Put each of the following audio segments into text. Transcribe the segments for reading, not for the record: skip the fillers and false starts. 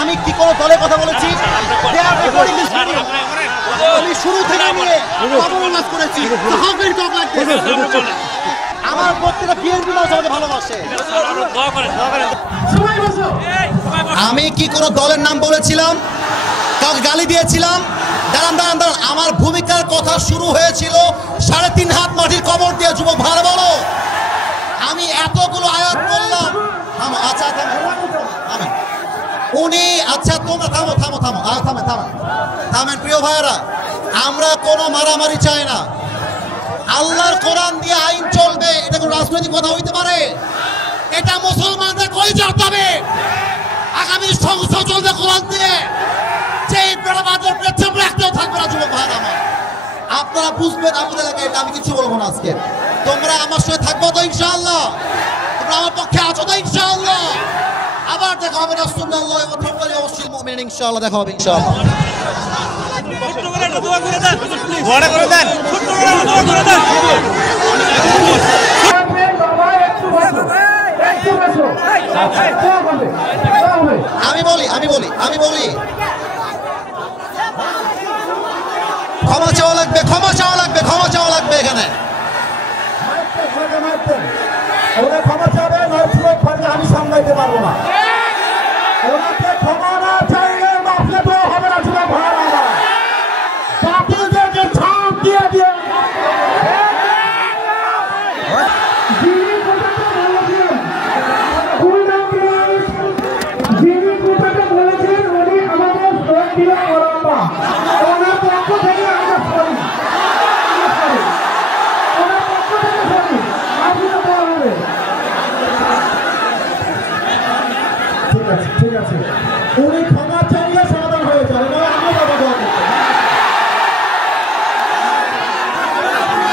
আমি কি কোনো দলের কথা বলেছি? আমি শুরু থেকে নিয়ে উল্লাস করেছি। আমার প্রত্যেকটা বিএনপি মানুষ আমাকে ভালোবাসে। আমি কি কোনো দলের নাম বলেছিলাম? কাউকে গালি দিয়েছিলাম? দাঁড়ান দাঁড়ান দাঁড়ান, আমার ভূমিকার কথা শুরু হয়েছিল 3.5 হাত মাটির কবর দিয়ে। যুবক ভালো বলো, আমি এতগুলো আয়াত বললাম। আচ্ছা উনি, আচ্ছা তোমরা থামো থামো থামো থামেন থামেন থামেন প্রিয় ভাইয়েরা, আমরা কোনো মারামারি চাই না। আল্লাহর কোরআন দিয়ে আইন চলবে, এটা কোনো রাজনৈতিক কথা হইতে পারে? এটা মুসলমানদের কলিজার দাবি। আগামী সংসদ চলবে কোরআন দিয়ে। যেই বেড়াবাদের পেছনে রাখতেও থাকবে না যুবক ভাইয়েরা আমার। আপনারা বুঝবেন আপনাদের এলাকায়, এটা আমি কিছু বলবো না আজকে। তোমরা আমার সাথে থাকবো তো ইনশাআল্লাহ? তোমরা আমার পক্ষে আছো তো ইনশাআল্লাহ? আবার দেখা হবে রাসূলুল্লাহ ওয়া তাআলা ওয়াসিল মুমিনিন, ইনশাআল্লাহ দেখা হবে ইনশাআল্লাহ। আমি বলি ক্ষমা চাওয়া লাগবে, ক্ষমা চাওয়া লাগবে, ক্ষমা চাওয়া লাগবে। এখানে ক্ষমা চাবে, আমি সামলাইতে পারবো না। ওনাকে ক্ষমা না চাইলে বাপলে তো হবে না। ছিল ভাড়া বাপুদেরকে ছাপ দিয়ে দিয়ে ঠিক আছে, উনি ক্ষমা চাইলে সমাধান হয়ে যাবে।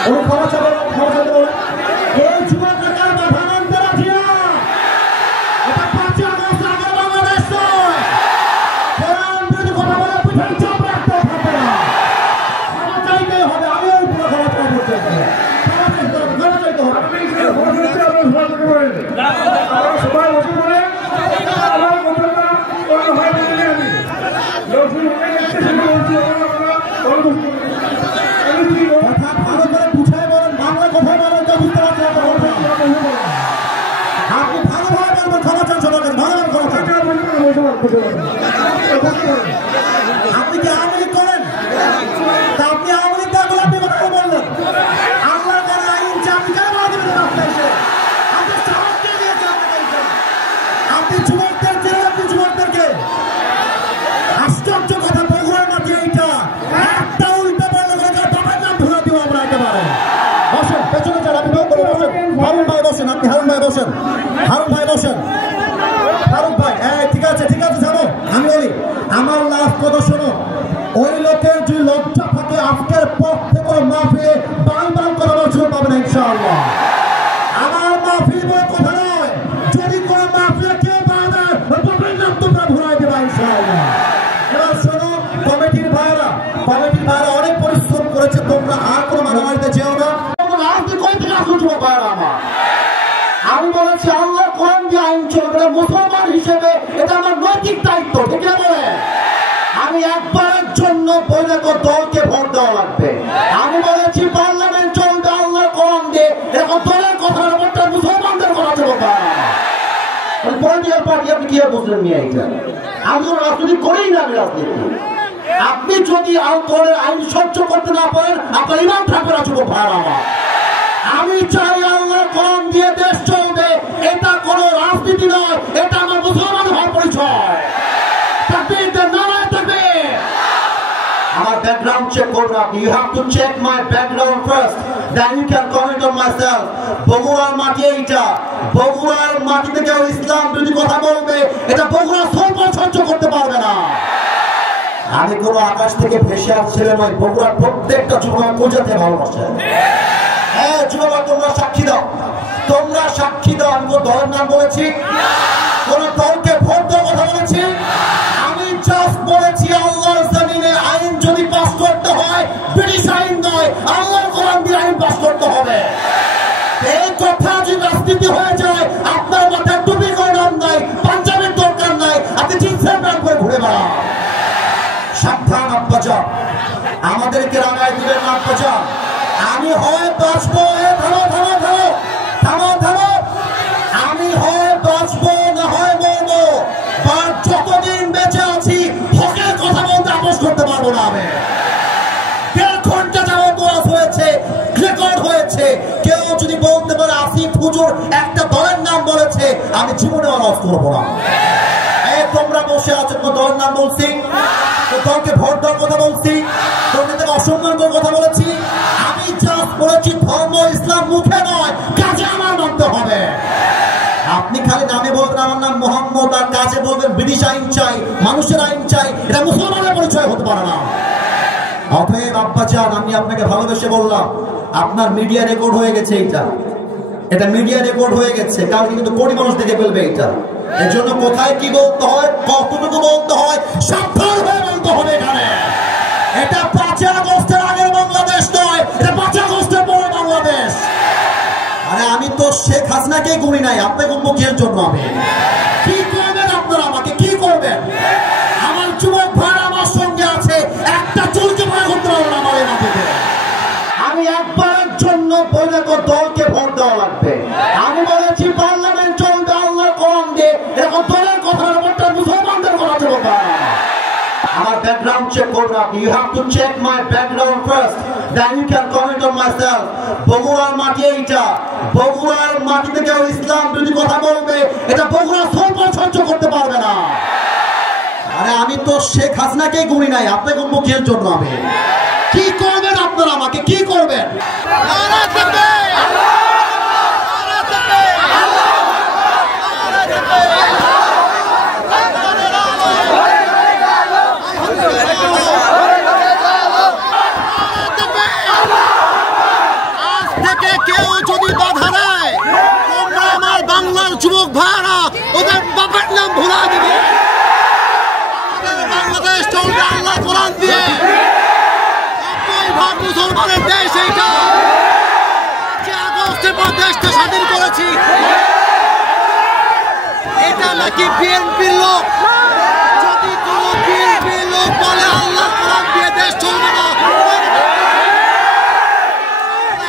উনি ক্ষমা চাবে, ক্ষমা চাইতে বলে এই যুবকের মাথা মানতে রাখি না। এটা 5 আগস্ট আগে বাংলাদেশ নয়। কোরআন বিরোধী কথা বলে পিছনে চাপ রাখতে থাকবে না। ক্ষমা চাইতে হবে। আমি ওই পুরো ক্ষমা চাইতে হবে। সবাই বসে পড়ে আপনি কি আওয়ামী লীগ করেন? আপনি আওয়ামী লীগ আপনি কথা বললেন। আল্লাহর কাছে আইন আপনি কেন বলা দেবেন? আপনি সাহস কে দিয়েছে আপনাকে? আপনি যুবকদের জেলে, আপনি যুবকদেরকে আশ্চর্য কথা বগুড়ার মাটি এইটা একটা উল্টা বললে বাবার নাম ধরে দিব আমরা একেবারে। বসেন পেছনে যান, আপনি বসেন। হারুন ভাই বসেন, আপনি হারুন ভাই বসেন। হারুন ভাই বসেন। ফারুক ভাই, ঠিক আছে ঠিক আছে, যাবো। আমি বলি আমার লাভ কথা শোনো। ওই লোকের যদি লজ্জা থাকে আজকের পর থেকে মাহফিলে বান বান করানোর জন্য পাবে না ইনশাআল্লাহ। আমার মাহফিল বলে কথা নয়। যদি কোনো মাহফিলে কেউ পাবে নাম তোমরা ঘুরাই দেবা ইনশাআল্লাহ। এবার শোনো, কমিটির ভাইরা অনেক পরিশ্রম করেছে। তোমরা আর কোনো মারামারিতে যেও না। রাজনীতি কই থেকে আসলো ভাইরা আমার? আমি বলেছি আল্লাহর কোরআন দিয়ে আইন চলবে। মুসলমান হিসেবে এটা আমার নৈতিক দায়িত্ব, ঠিক না বলে? আমি একবারের জন্য বলে তো দলকে ভোট দেওয়া লাগবে। আমি বলেছি পার্লামেন্ট চলবে আল্লাহর কোরআন দিয়ে। এরকম দলের কথা ব্যাপারটা মুসলমানদের কথা চলবে। পলিটিক্যাল পার্টি আপনি কি বুঝলেন নিয়ে এইটা? আমি রাজনীতি করেই না। আমি রাজনীতি, আপনি যদি দলের আইন সহ্য করতে না পারেন আপনার ইমান থাকবে না যুবক ভাইরা আমার। আমি চাই আল্লাহর কোরআন দিয়ে দেশ চলবে। এটা কোনো রাজনীতি নয়, এটা আমার মুসলমান হওয়ার পরিচয়। আমার ব্যাকগ্রাউন্ড চেক করুন আপনি। You have to check my background first, then you can comment on my self. বগুড়ার মাটি এইটা। বগুড়ার মাটিতে কেউ ইসলাম বিরোধী কথা বলবে, এটা বগুড়া সহ্য করতে পারবে না। আমি কোনো আকাশ থেকে ভেসে আসছিলাম নয়। বগুড়ার প্রত্যেকটা যুবক পৌঁছাতে ভালোবাসে। হ্যাঁ যুবক, তোমরা সাক্ষী দাও, তোমরা সাক্ষী দাও। আমি কোন দলের নাম বলেছি? কোন দলকে ভোট দেওয়ার কথা বলেছি? আমি জাস্ট বলেছি আল্লাহর জমিনে আইন যদি পাস করতে হয় ব্রিটিশ আইন নয়, আল্লাহর কোরআন দিয়ে আইন পাস করতে হবে। এই কথা যদি রাজনীতি হয়ে যায় আপনার মাথায় টুপি করে পাঞ্জাবের দরকার নাই, আপনি জিন্সের প্যান্ট পরে ঘুরে বেড়ান। সাবধান আব্বাজান, আমাদেরকে রাঙায় দিবেন না আব্বাজান। আমি হয় বাঁচবো, থামো থামো থামো থামো থামো, আমি হয় বাঁচবো না হয় মরবো, আর যতদিন বেঁচে আছি হকের কথা বলতে আপোষ করতে পারবো না। আমি 1.5 ঘন্টা যাবত ওয়াজ হয়েছে, রেকর্ড হয়েছে, কেউ যদি বলতে পারে আসিফ হুজুর একটা দলের নাম বলেছে, আমি জীবনে ওয়াজ করবো না। তোমরা বসে আছো, কোন দলের নাম বলছি? দলকে ভোট দেওয়ার কথা বলছি? দলকে অসম্মান করার কথা বলেছি? আমি জাস্ট বলেছি ধর্ম ইসলাম মুখে নয়, কাজে আমার মানতে হবে। আপনি খালি নামে বলবেন আমার নাম মোহাম্মদ, আর কাজে বলবেন ব্রিটিশ আইন চাই, মানুষের আইন চাই, এটা মুসলমানের পরিচয় হতে পারে না। অতএব আব্বাজান, আমি আপনাকে ভালোবেসে বললাম, আপনার মিডিয়া রেকর্ড হয়ে গেছে, এটা মিডিয়া রেকর্ড হয়ে গেছে, কারণ কিন্তু কোটি মানুষ দেখে ফেলবে এটা। এর জন্য কোথায় কি বলতে হয়, কতটুকু বলতে হয়, সাবধান হয়ে বলতে হবে। এখানে এটা 5 আগস্টের আগের বাংলাদেশ নয়, এটা 5 আগস্টের পরে বাংলাদেশ। আরে আমি তো শেখ হাসিনাকেই গুনি নাই, আপনাকে মুখের জন্য আমি কি করবেন? আপনারা আমাকে কি করবেন? আমার যুবক ভাই আমার সঙ্গে আছে, একটা চুলকে ভয় করতে পারবো না আমার এই মাটিতে। আমি একবারের জন্য বৈধ দলকে ভোট দেওয়া লাগবে। আমি বলেছি পার্লামেন্ট চলবে আল্লাহর কোরআন দিয়ে, এরকম দলের কথা ব্যাপারটা মুসলমানদের কথা চলবে। আমার ব্যাকগ্রাউন্ড চেক করুন আপনি। You have to check my background first, then you can comment on my self. বগুড়ার মাটি এইটা, বগুড়ার মাটিতে কেউ ইসলাম বিরোধী কথা বলবে, এটা বগুড়া সহ্য করতে পারবে না। আরে আমি তো শেখ হাসিনাকেই গুনি নাই, আপনাকে মুখের জন্য আমি কি করবেন? আপনারা আমাকে কি করবেন? কেউ যদি বাধা দেয়, তোমরা আমার বাংলার যুবক ভাইরা ওদের বাপের নাম ভুলা দিবে। বাংলাদেশ চলবে আল্লাহ কোরআন দিয়ে, মুসলমানের দেশ। এইটা 5 আগস্টের পর দেশটা স্বাধীন করেছি। এটা নাকি বিএনপির লোক? যদি কোন বিএনপির লোক বলে আল্লাহ কোরআন দিয়ে দেশ চলবে না,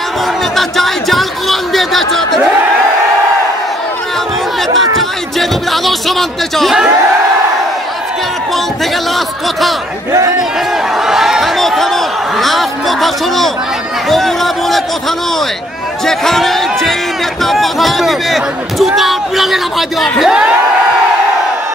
এমন নেতা চাই যার কোরআন দিয়ে দেশ চালাতে চায়, এমন নেতা চাই যে নবীর আদর্শ মানতে চায়। আজকের পর থেকে লাস্ট কথা, থামো থামো, লাস্ট কথা শোনো। বগুড়া বলে কথা নয়, যেখানে যেই নেতা বাধা দিবে জুতা পিড়ালে নামায় দেওয়া।